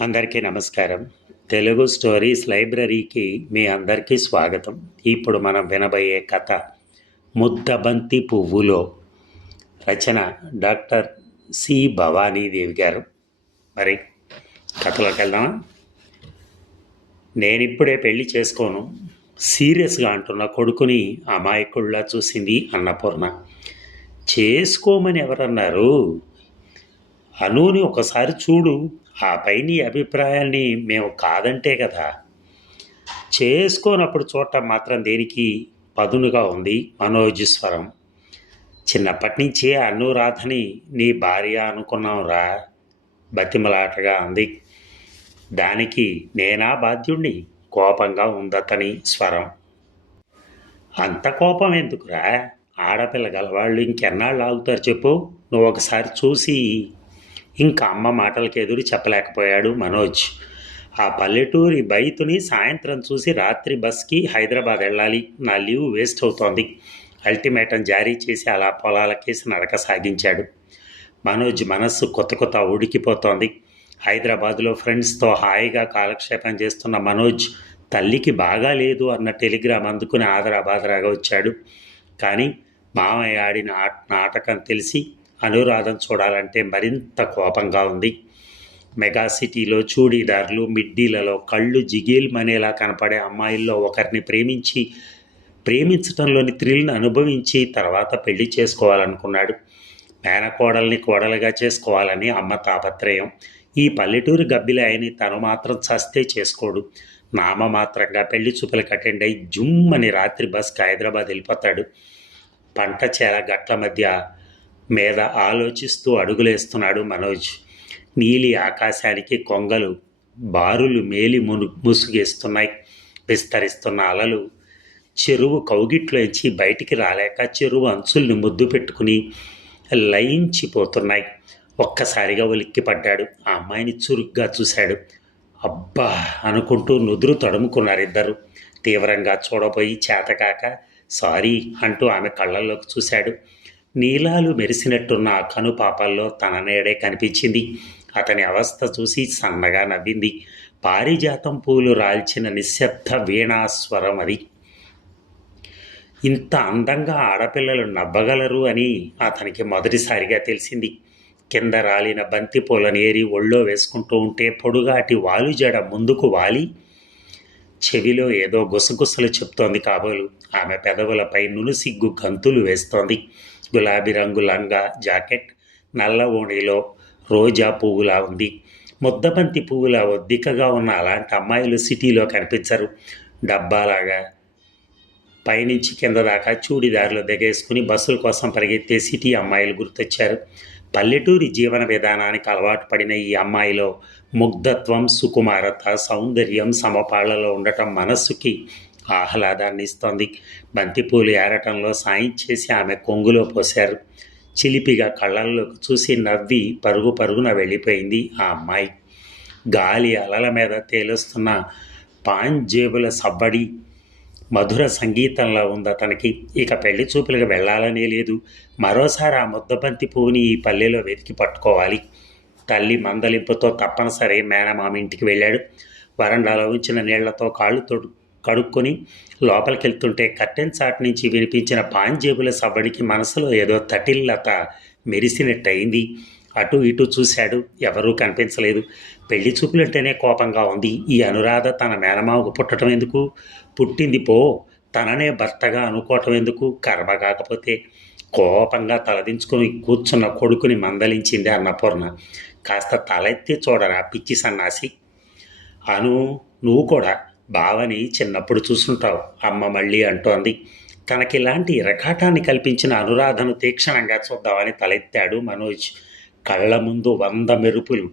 అందరికీ నమస్కారం. తెలుగు స్టోరీస్ లైబ్రరీకి మీ అందరికీ స్వాగతం. ఇప్పుడు మనం వినబోయే కథ ముద్దబంతి పువ్వులో రచన డాక్టర్ సి భవానీదేవి గారు. మరి కథలోకి వెళ్దామా? నేనిప్పుడే పెళ్ళి చేసుకోను. సీరియస్గా అంటున్న కొడుకుని అమాయకుళ్ళ చూసింది అన్నపూర్ణ. చేసుకోమని ఎవరన్నారు? అనుని ఒకసారి చూడు. ఆ పై నీ అభిప్రాయాన్ని మేము కాదంటే కదా చేసుకోనప్పుడు చూడటం మాత్రం దేనికి పదునుగా ఉంది మనోజస్వరం చిన్నప్పటి నుంచే అనురాధని నీ భార్య అనుకున్నాంరా బతిమలాటగా అంది. దానికి నేనా బాధ్యుణ్ణి? కోపంగా ఉందతని స్వరం. అంత కోపం ఎందుకురా? ఆడపిల్ల గలవాళ్ళు ఇంకెన్నాళ్ళు ఆగుతారు చెప్పు. నువ్వు ఒకసారి చూసి ఇంకా అమ్మ మాటలకు ఎదురు చెప్పలేకపోయాడు మనోజ్. ఆ పల్లెటూరి బైతుని సాయంత్రం చూసి రాత్రి బస్కి హైదరాబాద్ వెళ్ళాలి. నా లీవ్ వేస్ట్ అవుతోంది. అల్టిమేటం జారీ చేసి అలా పొలాలకేసి నడక సాగించాడు. మనోజ్ మనస్సు కొత్త కొత్త ఉడికిపోతోంది. హైదరాబాద్లో ఫ్రెండ్స్తో హాయిగా కాలక్షేపం చేస్తున్న మనోజ్ తల్లికి బాగా లేదు అన్న టెలిగ్రామ్ అందుకుని ఆదరాబాదరాగా వచ్చాడు. కానీ మామయ్య ఆడిన ఆట నాటకం తెలిసి అనురాధం చూడాలంటే మరింత కోపంగా ఉంది. మెగా సిటీలో చూడీదారులు మిడ్డీలలో కళ్ళు జిగేల్మనేలా కనపడే అమ్మాయిల్లో ఒకరిని ప్రేమించి ప్రేమించడంలోని థ్రిల్ని అనుభవించి తర్వాత పెళ్ళి చేసుకోవాలనుకున్నాడు. మేనకోడల్ని కోడలుగా చేసుకోవాలని అమ్మ తాపత్రయం. ఈ పల్లెటూరు గబ్బిలాయని తను మాత్రం చస్తే చేసుకోడు. నామమాత్రంగా పెళ్ళి చూపులకు అటెండ్ అయి జుమ్మని రాత్రి బస్కి హైదరాబాద్ వెళ్ళిపోతాడు. పంట చేల గట్ల మధ్య మీద ఆలోచిస్తూ అడుగులేస్తున్నాడు మనోజ్. నీలి ఆకాశానికి కొంగలు బారులు మేలి మును ముసుగేస్తున్నాయి విస్తరిస్తున్న అలలు. చెరువు కౌగిట్లోంచి బయటికి రాలేక చెరువు అంచుల్ని ముద్దు పెట్టుకుని లయించిపోతున్నాయి. ఒక్కసారిగా ఉలిక్కి పడ్డాడు ఆ అమ్మాయిని చురుగ్గా చూశాడు. అబ్బా! అనుకుంటూ నుదురు తడుముకున్నారు ఇద్దరు. తీవ్రంగా చూడబోయి చేతకాక సారీ అంటూ ఆమె కళ్ళల్లోకి చూశాడు. నీలాలు మెరిసినట్టున్న ఆ కనుపాపల్లో తన నేడే కనిపించింది. అతని అవస్థ చూసి సన్నగా నవ్వింది. పారిజాతం పూలు రాల్చిన నిశ్శబ్ద వీణాస్వరం అది. ఇంత అందంగా ఆడపిల్లలు నవ్వగలరు అని అతనికి మొదటిసారిగా తెలిసింది. కింద రాలిన బంతి పూలను ఏరి ఒళ్ళో వేసుకుంటూ ఉంటే పొడుగాటి వాలుజడ ముందుకు వాలి. చెవిలో ఏదో గుసగుసలు చెప్తోంది కాబోలు. ఆమె పెదవులపై నునుసిగ్గు గంతులు వేస్తోంది. గులాబీ రంగు లంగా జాకెట్ నల్ల ఓణిలో రోజా పువ్వులా ఉంది. ముద్దబంతి పువ్వులా ఒద్దికగా ఉన్న అలాంటి అమ్మాయిలు సిటీలో కనిపించరు. డబ్బాలాగా పైనుంచి కింద దాకా చూడిదారులు దిగేసుకుని బస్సుల కోసం పరిగెత్తే సిటీ అమ్మాయిలు గుర్తొచ్చారు. పల్లెటూరి జీవన విధానానికి అలవాటు పడిన ఈ అమ్మాయిలో ముగ్ధత్వం సుకుమారత సౌందర్యం సమపాళ్ళలో ఉండటం మనస్సుకి ఆహ్లాదాన్ని ఇస్తోంది. బంతిపూలు ఏరటంలో సాయం చేసి ఆమె కొంగులో పోశారు. చిలిపిగా కళ్ళల్లోకి చూసి నవ్వి పరుగు పరుగున వెళ్ళిపోయింది ఆ అమ్మాయి. గాలి అలల మీద తేలుస్తున్న పాంజేబుల సబ్బడి మధుర సంగీతంలా ఉంది అతనికి. ఇక పెళ్ళి చూపులకు వెళ్ళాలనే లేదు. మరోసారి ఆ ముద్దబంతి పువ్వుని ఈ పల్లెలో వెతికి పట్టుకోవాలి. తల్లి మందలింపుతో తప్పనిసరి మేనమామ ఇంటికి వెళ్ళాడు. వరండాలో ఉంచిన నీళ్ళతో కాళ్ళు తొడు కడుక్కొని లోపలికి వెళ్తుంటే కర్టెన్ చాట్ నుంచి వినిపించిన పాంజేబుల సవ్వడికి మనసులో ఏదో తటిల్లత మెరిసినట్టయింది. అటు ఇటు చూశాడు. ఎవరూ కనిపించలేదు. పెళ్ళి చూపులంటేనే కోపంగా ఉంది. ఈ అనురాధ తన మేనమావకు పుట్టడం ఎందుకు? పుట్టింది పో. తననే భర్తగా అనుకోవటం ఎందుకు? కర్మ కాకపోతే. కోపంగా తలదించుకొని కూర్చున్న కొడుకుని మందలించింది అన్నపూర్ణ. కాస్త తలెత్తి చూడరా పిచ్చి సన్నాసి. అను నువ్వు కూడా బావని చిన్నప్పుడు చూసుంటావు. అమ్మ మళ్ళీ అంటోంది. తనకిలాంటి రకాటాన్ని కల్పించిన అనురాధను తీక్షణంగా చూద్దామని తలెత్తాడు మనోజ్. కళ్ళ ముందు వంద మెరుపులు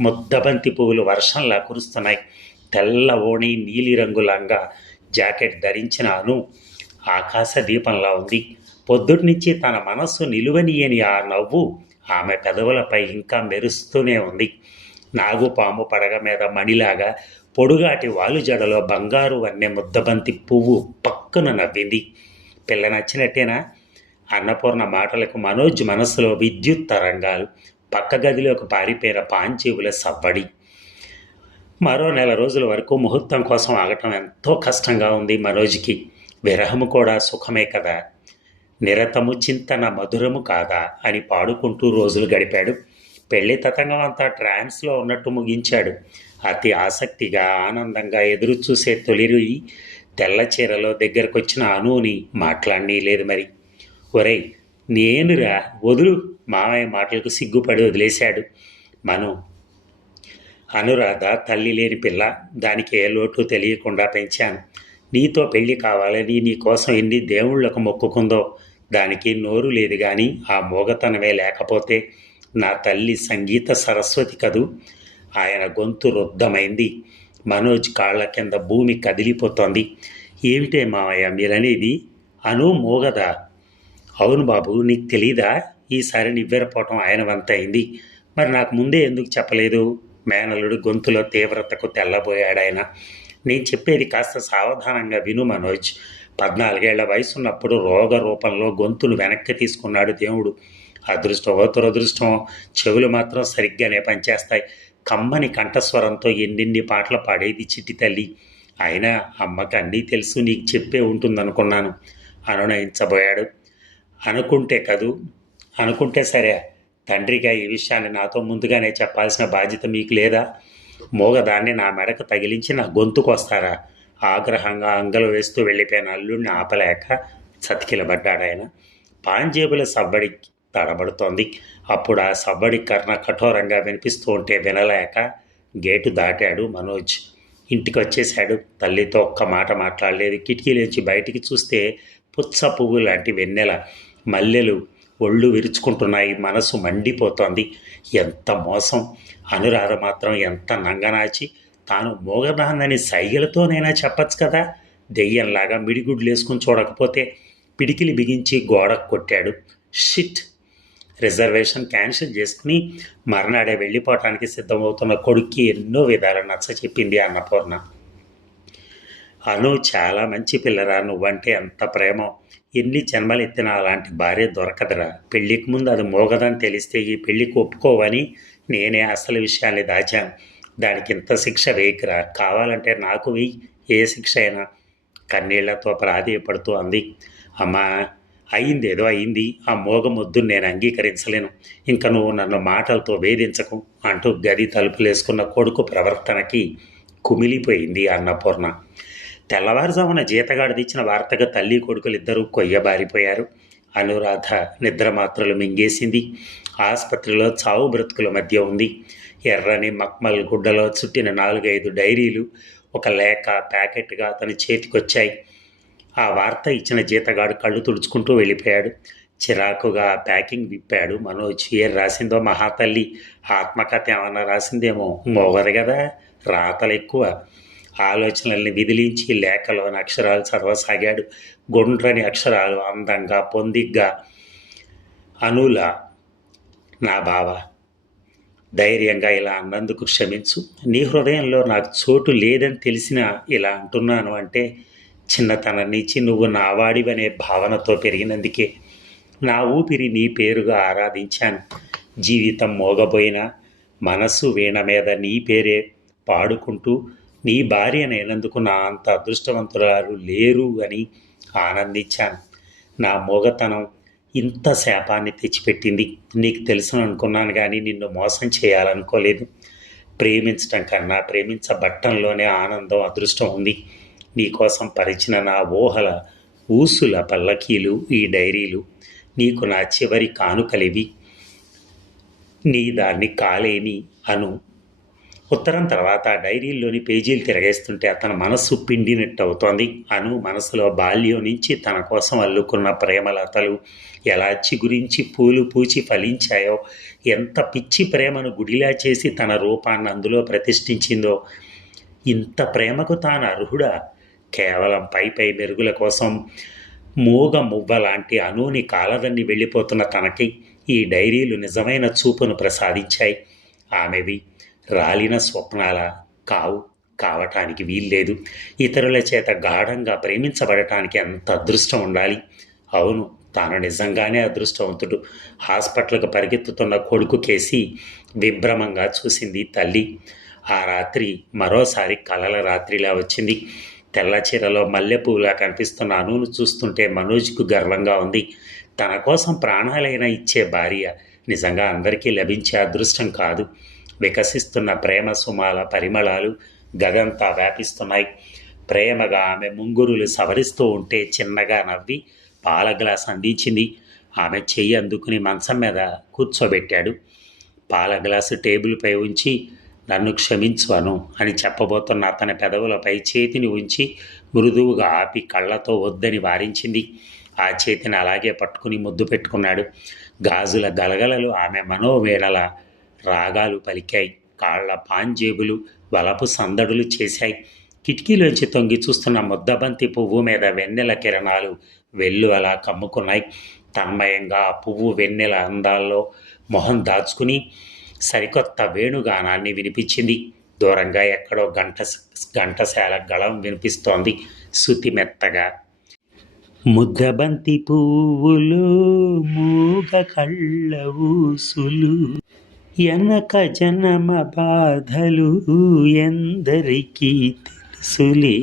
ముద్దబంతి పువ్వులు వర్షంలా కురుస్తున్నాయి. తెల్ల ఓణి నీలిరంగు లంగా జాకెట్ ధరించిన అను ఆకాశ దీపంలా ఉంది. పొద్దుట్నుంచి తన మనస్సు నిలువనీయని ఆ నవ్వు ఆమె పెదవులపై ఇంకా మెరుస్తూనే ఉంది. నాగుపాము పడగ మీద మణిలాగా పొడుగాటి వాలుజడలో బంగారు వన్నె ముద్దబంతి పువ్వు పక్కున నవ్వింది. పిల్ల నచ్చినట్టేనా? అన్నపూర్ణ మాటలకు మనోజ్ మనస్సులో విద్యుత్ తరంగాలు. పక్క గదిలోకి పారిపోయిన పాంచీవుల సవ్వడి. మరో నెల రోజుల వరకు ముహూర్తం కోసం ఆగటం ఎంతో కష్టంగా ఉంది మనోజ్కి. విరహము కూడా సుఖమే కదా? నిరతము చింతన మధురము కాదా? అని పాడుకుంటూ రోజులు గడిపాడు. పెళ్ళి తతంగం అంతా ట్రాన్స్లో ఉన్నట్టు ముగించాడు. అతి ఆసక్తిగా ఆనందంగా ఎదురు చూసే తొలిరుయి తెల్ల చీరలో దగ్గరకొచ్చిన అనుని మాట్లాడనీ లేదు మరి. ఒరేయ్ నేనురా వదులు. మామయ్య మాటలకు సిగ్గుపడి వదిలేశాడు మను. అనురాధ తల్లి లేని పిల్ల దానికి ఏ లోటు తెలియకుండా పెంచాను. నీతో పెళ్ళి కావాలని నీకోసం ఎన్ని దేవుళ్ళకు మొక్కుకుందో దానికి నోరు లేదు కానీ ఆ మోగతనమే లేకపోతే నా తల్లి సంగీత సరస్వతి కదూ? ఆయన గొంతు రుద్ధమైంది. మనోజ్ కాళ్ళ కింద భూమి కదిలిపోతోంది. ఏమిటే మావయ్య మీరనేది? అను మోగదా. అవును బాబు నీకు తెలీదా? ఈసారి నివ్వెరపోవటం ఆయన వంత అయింది. మరి నాకు ముందే ఎందుకు చెప్పలేదు? మేనలుడు గొంతులో తీవ్రతకు తెల్లబోయాడు ఆయన. నేను చెప్పేది కాస్త సావధానంగా విను మనోజ్. పద్నాలుగేళ్ళ వయసున్నప్పుడు రోగ రూపంలో గొంతును వెనక్కి తీసుకున్నాడు దేవుడు. అదృష్టమో దురదృష్టమో చెవులు మాత్రం సరిగ్గానే పనిచేస్తాయి. కమ్మని కంఠస్వరంతో ఎన్నెన్ని పాటలు పాడేది చిట్టి తల్లి. అయినా అమ్మకి అన్నీ తెలుసు నీకు చెప్పే ఉంటుందనుకున్నాను. అనునయించబోయాడు. అనుకుంటే కదూ? అనుకుంటే సరే. తండ్రిగా ఈ విషయాన్ని నాతో ముందుగానే చెప్పాల్సిన బాధ్యత మీకు లేదా? మోగదాన్ని నా మెడకు తగిలించి నా గొంతుకొస్తారా ఆగ్రహంగా అంగలు వేస్తూ వెళ్ళిపోయిన అల్లుడిని ఆపలేక చతికిలబడ్డాడాయన. పాంజేబుల సవ్వడి తడబడుతోంది. అప్పుడు ఆ సవ్వడి కర్ణ కఠోరంగా వినిపిస్తూ ఉంటే వినలేక గేటు దాటాడు మనోజ్. ఇంటికి వచ్చేశాడు తల్లితో ఒక్క మాట మాట్లాడలేదు. కిటికీలోంచి బయటికి చూస్తే పుచ్చ పువ్వు లాంటి వెన్నెల. మల్లెలు ఒళ్ళు విరుచుకుంటున్నాయి. మనసు మండిపోతోంది. ఎంత మోసం? అనురాధ మాత్రం ఎంత నంగనాచి? తాను మోగదాన్నని సైగలతోనైనా చెప్పచ్చు కదా? దెయ్యంలాగా మిడిగుడ్లు వేసుకుని చూడకపోతే పిడికిలి బిగించి గోడకు కొట్టాడు. షిట్! రిజర్వేషన్ క్యాన్సిల్ చేసుకుని మర్నాడే వెళ్ళిపోవటానికి సిద్ధమవుతున్న కొడుక్కి ఎన్నో విధాలు నచ్చ చెప్పింది అన్నపూర్ణ. అను చాలా మంచి పిల్లరా నువ్వంటే ఎంత ప్రేమ. ఎన్ని జన్మలు ఎత్తినా అలాంటి భార్య దొరకదురా. పెళ్ళికి ముందు అది మోగదని తెలిస్తే ఈ పెళ్ళికి ఒప్పుకోవని నేనే అసలు విషయాన్ని దాచాను. దానికి ఇంత శిక్ష వేయకురా. కావాలంటే నాకు వెయ్యి. ఏ శిక్ష అయినా కన్నీళ్ళతో ప్రాధేయపడుతూ అంది. అమ్మా అయింది ఏదో అయింది ఆ మోగముద్దు నేను అంగీకరించలేను. ఇంకా నువ్వు నన్ను మాటలతో వేధించకు అంటూ గది తలుపులేసుకున్న కొడుకు ప్రవర్తనకి కుమిలిపోయింది అన్నపూర్ణ. తెల్లవారుజామున జీతగాడిది ఇచ్చిన వార్తగా తల్లి కొడుకులు ఇద్దరూ కొయ్యబారిపోయారు అనురాధ నిద్ర మాత్రలు మింగేసింది. ఆసుపత్రిలో చావు బ్రతుకుల మధ్య ఉంది. ఎర్రని మక్మల్ గుడ్డలో చుట్టిన నాలుగైదు డైరీలు ఒక లేఖ ప్యాకెట్గా అతని చేతికొచ్చాయి. ఆ వార్త ఇచ్చిన జీతగాడు కళ్ళు తుడుచుకుంటూ వెళ్ళిపోయాడు. చిరాకుగా ప్యాకింగ్ విప్పాడు మనోజ్. ఏం రాసిందో మహాతల్లి. ఆత్మకథ ఏమన్నా రాసిందేమో? మోగదు కదా. రాతలు ఎక్కువ ఆలోచనల్ని విదిలించి లేఖలోని అక్షరాలు చదవసాగాడు. గుండ్రని అక్షరాలు అందంగా పొందిగ్గా. అనుల నా బావ ధైర్యంగా ఇలా అన్నందుకు క్షమించు. నీ హృదయంలో నాకు చోటు లేదని తెలిసినా ఇలా అంటున్నాను అంటే చిన్నతనం నుంచి నువ్వు నా వాడివనే భావనతో పెరిగినందుకే నా ఊపిరి నీ పేరుగా ఆరాధించాను. జీవితం మోగబోయిన మనస్సు వీణ మీద నీ పేరే పాడుకుంటూ నీ భార్యనైనందుకు నా అంత అదృష్టవంతురాలు లేరు అని ఆనందించాను. నా మోగతనం ఇంత శాపాన్ని తెచ్చిపెట్టింది. నీకు తెలుసును అనుకున్నాను కానీ నిన్ను మోసం చేయాలనుకోలేదు. ప్రేమించటం కన్నా ప్రేమించబట్టంలోనే ఆనందం అదృష్టం ఉంది. నీకోసం పరిచిన నా ఊహల ఊసుల పల్లకీలు ఈ డైరీలు నీకు నా చివరి కానుకలివి. నీ దాన్ని కాలేని అను. ఉత్తరం తర్వాత ఆ డైరీల్లోని పేజీలు తిరగేస్తుంటే అతని మనస్సు పిండినట్టు అవుతోంది అను మనసులో బాల్యం నుంచి తన కోసం అల్లుకున్న ప్రేమలతలు ఎలా చిగురించి పూలు పూచి ఫలించాయో ఎంత పిచ్చి ప్రేమను గుడిలా చేసి తన రూపాన్ని అందులో ప్రతిష్ఠించిందో ఇంత ప్రేమకు తాను అర్హుడా? కేవలం పై పై మెరుగుల కోసం మూగ మువ్వ లాంటి అనూని కాలదన్ని వెళ్ళిపోతున్న తనకి ఈ డైరీలు నిజమైన చూపును ప్రసాదించాయి. ఆమెవి రాలిన స్వప్నాల కావు కావటానికి వీల్లేదు. ఇతరుల చేత గాఢంగా ప్రేమించబడటానికి అంత అదృష్టం ఉండాలి. అవును తాను నిజంగానే అదృష్టవంతుడు. హాస్పిటల్కి పరిగెత్తుతున్న కొడుకు కేసి విభ్రమంగా చూసింది తల్లి. ఆ రాత్రి మరోసారి కలల రాత్రిలా వచ్చింది. తెల్ల చీరలో మల్లెపూలా కనిపిస్తున్న అనును చూస్తుంటే మనోజ్కు గర్వంగా ఉంది. తన కోసం ప్రాణాలైనా ఇచ్చే భార్య నిజంగా అందరికీ లభించే అదృష్టం కాదు. వికసిస్తున్న ప్రేమ సుమాల పరిమళాలు గగంతా వ్యాపిస్తున్నాయి. ప్రేమగా ఆమె ముంగురులు సవరిస్తూ ఉంటే చిన్నగా నవ్వి పాల గ్లాస్ అందించింది. ఆమె చెయ్యి అందుకుని మంచం మీద కూర్చోబెట్టాడు. పాల గ్లాసు టేబుల్పై ఉంచి నన్ను క్షమించవను అని చెప్పబోతున్న అతని పెదవులపై చేతిని ఉంచి మృదువుగా ఆపి కళ్ళతో వద్దని వారించింది. ఆ చేతిని అలాగే పట్టుకుని ముద్దు పెట్టుకున్నాడు. గాజుల గలగలలు ఆమె మనోవేళల రాగాలు పలికాయి. కాళ్ళ పాంజేబులు వలపు సందడులు చేశాయి. కిటికీలోంచి తొంగి చూస్తున్న ముద్దబంతి పువ్వు మీద వెన్నెల కిరణాలు వెళ్ళు అలా కమ్ముకున్నాయి. తన్మయంగా ఆ పువ్వు వెన్నెల అందాల్లో మొహం దాచుకుని సరికొత్త వేణుగానాన్ని వినిపించింది. దూరంగా ఎక్కడో గంట ఘంటశాల గళం వినిపిస్తోంది శృతి మెత్తగా. ముద్దబంతి పువ్వులు మూగ కళ్ళ ఊసులు ఎనక జనమ బాధలు ఎందరికీ తెలుసులే.